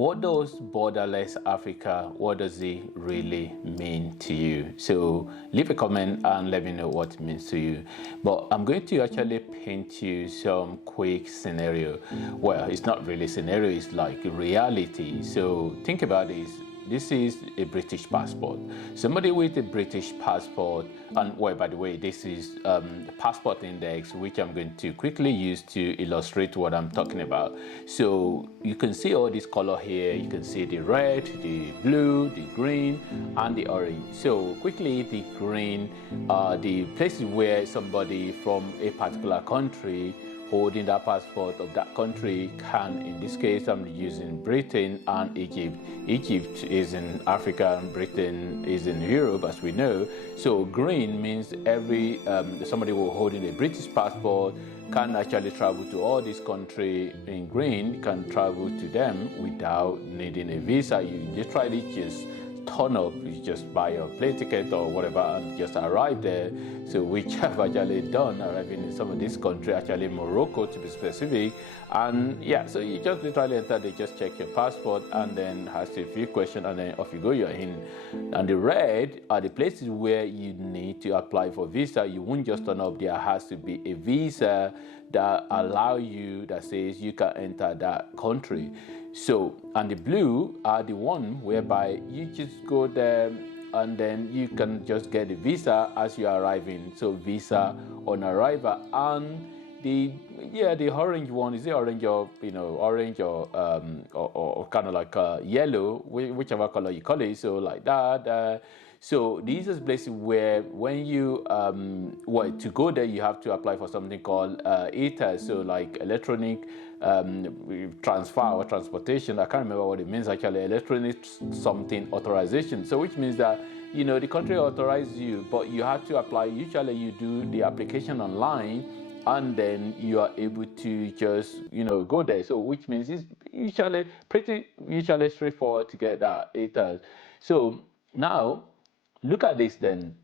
what does borderless Africa, what does it really mean to you? So leave a comment and let me know what it means to you. But I'm going to actually paint you some quick scenario. Well, it's not really scenario, it's like reality. So think about this. This is a British passport. Somebody with a British passport, and well, by the way, this is the passport index, which I'm going to quickly use to illustrate what I'm talking about. So you can see all this color here. You can see the red, the blue, the green, and the orange. So quickly, the green are the places where somebody from a particular country holding that passport of that country can, in this case, I'm using Britain and Egypt. Egypt is in Africa and Britain is in Europe, as we know. So green means somebody who holding a British passport can actually travel to all these countries in green, can travel to them without needing a visa. You literally just turn up, you just buy your plane ticket or whatever and just arrive there. So which I've actually done, arriving in some of this country, actually Morocco to be specific. And yeah, so you just literally enter, they just check your passport and then ask you a few questions and then off you go, you're in. And the red are the places where you need to apply for visa. You won't just turn up, there has to be a visa that allow you, that says you can enter that country. So, and the blue are the one whereby you just go there and then you can just get a visa as you are arriving. So visa on arrival. And the orange one is the orange or orange or kind of like yellow, whichever color you call it. So like that. So these are places where when you to go there, you have to apply for something called ETA, so like electronic transfer or transportation. I can't remember what it means actually. Electronic something authorization. So which means that the country authorizes you, but you have to apply. Usually you do the application online, and then you are able to just go there. So which means it's usually straightforward to get that ETA. So now, look at this then.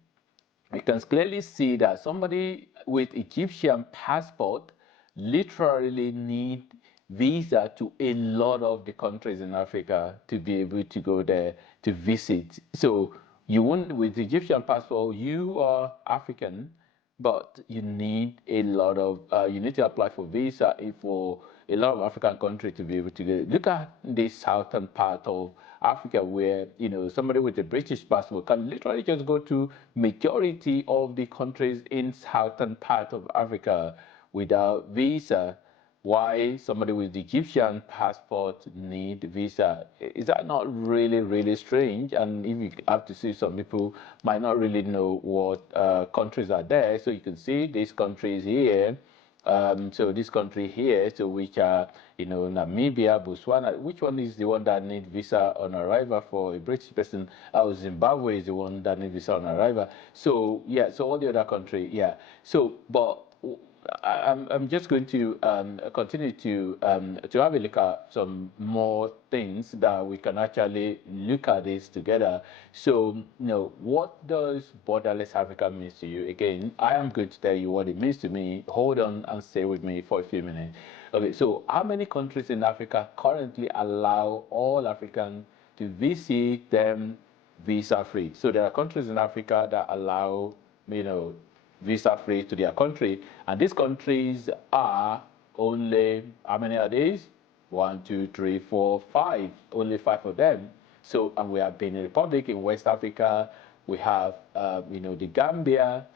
We can clearly see that somebody with Egyptian passport literally need visa to a lot of the countries in Africa to be able to go there to visit. So you won't, with Egyptian passport, you are African, but you need a lot of you need to apply for visa for a lot of African countries to be able to get it. Look at this southern part of Africa where somebody with a British passport can literally just go to majority of the countries in southern part of Africa without visa. Why somebody with the Egyptian passport need visa? Is that not really, really strange? And if you have to see, some people might not really know what countries are there. So you can see these countries here. So this country here, so which are, Namibia, Botswana. Which one is the one that need visa on arrival for a British person? Zimbabwe is the one that need visa on arrival. So yeah, so all the other country, yeah. So, but I'm just going to continue to have a look at some more things that we can actually look at this together. So, what does borderless Africa mean to you? Again, I am going to tell you what it means to me. Hold on and stay with me for a few minutes. Okay, so how many countries in Africa currently allow all Africans to visit them visa free? So there are countries in Africa that allow, visa free to their country, and these countries are only, how many are these? 1, 2, 3, 4, 5. Only 5 of them. So, and we have Benin Republic in West Africa. We have the Gambia.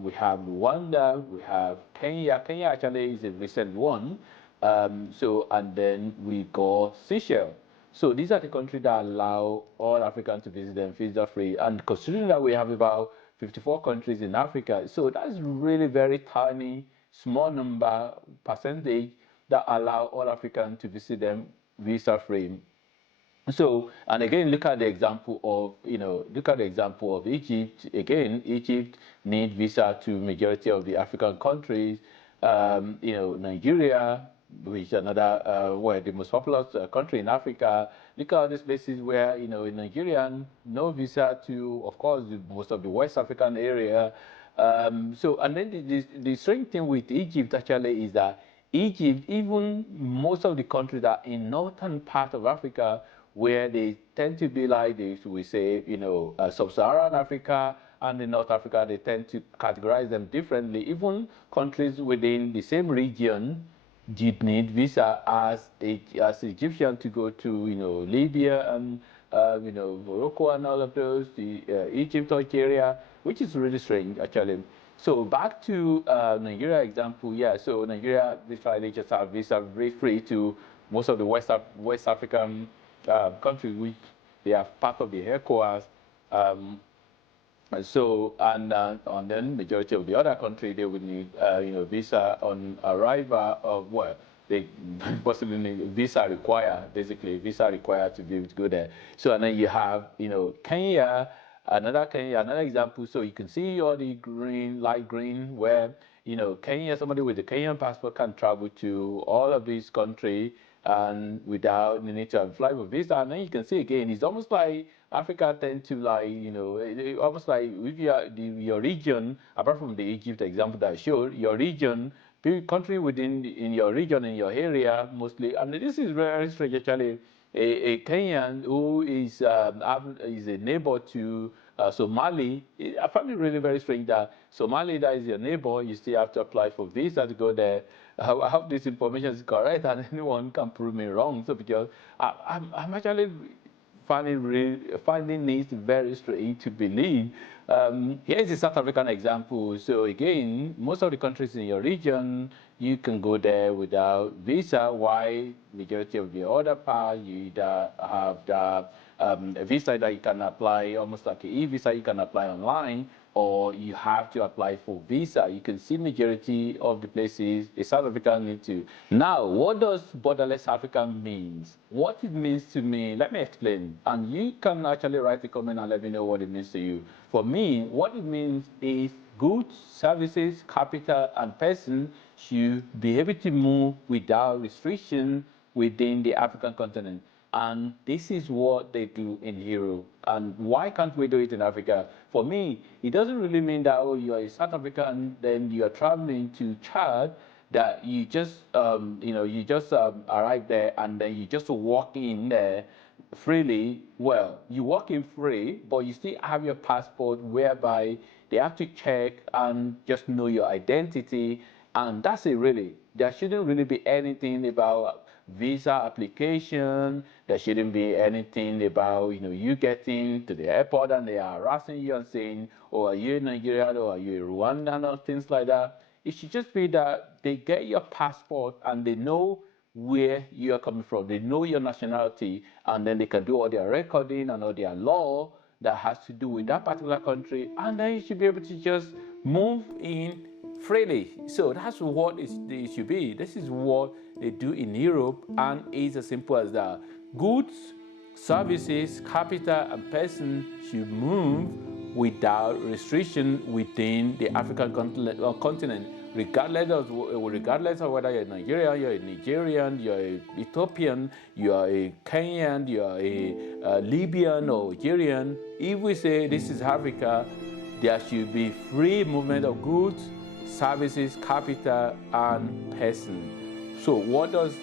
We have Rwanda. We have Kenya. Kenya actually is a recent one. And then we go Seychelles. So these are the countries that allow all Africans to visit them visa free. And considering that we have about 54 countries in Africa, so that's really very tiny, small number, percentage that allow all Africans to visit them visa free. So, and again, look at the example of Egypt. Again, Egypt need visa to majority of the African countries. Nigeria, which is another the most populous country in Africa. Look at all these places where in Nigerian no visa to, of course, most of the West African area. And then the strange thing with Egypt actually is that Egypt, even most of the countries that in northern part of Africa, where they tend to be like this, we say, sub-Saharan Africa and in North Africa, they tend to categorize them differently. Even countries within the same region did need visa as Egyptian to go to Libya and Morocco and all of those, the Egypt, Algeria, which is really strange actually. So back to Nigeria example, yeah. So Nigeria, they just have visa very free to most of the West African countries, which they are part of the ECOWAS. Um, and then majority of the other country, they would need visa on arrival of they possibly need visa required to be able to go there. So and then you have Kenya, another example. So you can see all the light green, where Kenya, somebody with a Kenyan passport can travel to all of these countries and without the need to apply for visa. And then you can see again, it's almost like Africa tend to almost like with your region, apart from the Egypt example that I showed, your region, country within in your region, in your area mostly, and this is very strange actually. A Kenyan who is a neighbor to Somali. I find it really very strange that Somali, that is your neighbor, you still have to apply for visa to go there. I hope this information is correct and anyone can prove me wrong. So because I'm actually finding this very strange to believe. Here is a South African example. So again, most of the countries in your region, you can go there without visa. Why majority of the other part, you either have a visa that you can apply, almost like an e-visa you can apply online, or you have to apply for visa. You can see majority of the places a South African need to. Now, what does borderless Africa means? What it means to me, let me explain. And you can actually write a comment and let me know what it means to you. For me, what it means is goods, services, capital, and person should be able to move without restriction within the African continent. And this is what they do in Europe. And why can't we do it in Africa? For me, it doesn't really mean that, oh, you are a South African, then you are traveling to Chad, that you just, arrive there and then you just walk in there freely. Well, you walk in free, but you still have your passport, whereby they have to check and just know your identity. And that's it really. There shouldn't really be anything about visa application. There shouldn't be anything about you getting to the airport and they are harassing you and saying, oh, are you Nigerian or are you Rwandan or things like that. It should just be that they get your passport and they know where you are coming from. They know your nationality, and then they can do all their recording and all their law that has to do with that particular country, and then you should be able to just move in freely. So that's what it should be. This is what they do in Europe, and it's as simple as that. Goods, services, capital, and person should move without restriction within the African continent, regardless of whether you're Nigerian, you're a Nigerian, you're a Ethiopian, you are a Kenyan, you are a Libyan or Algerian. If we say this is Africa, there should be free movement of goods, services, capital, and person. So what does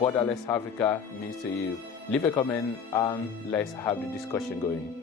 borderless Africa mean to you? Leave a comment and let's have the discussion going.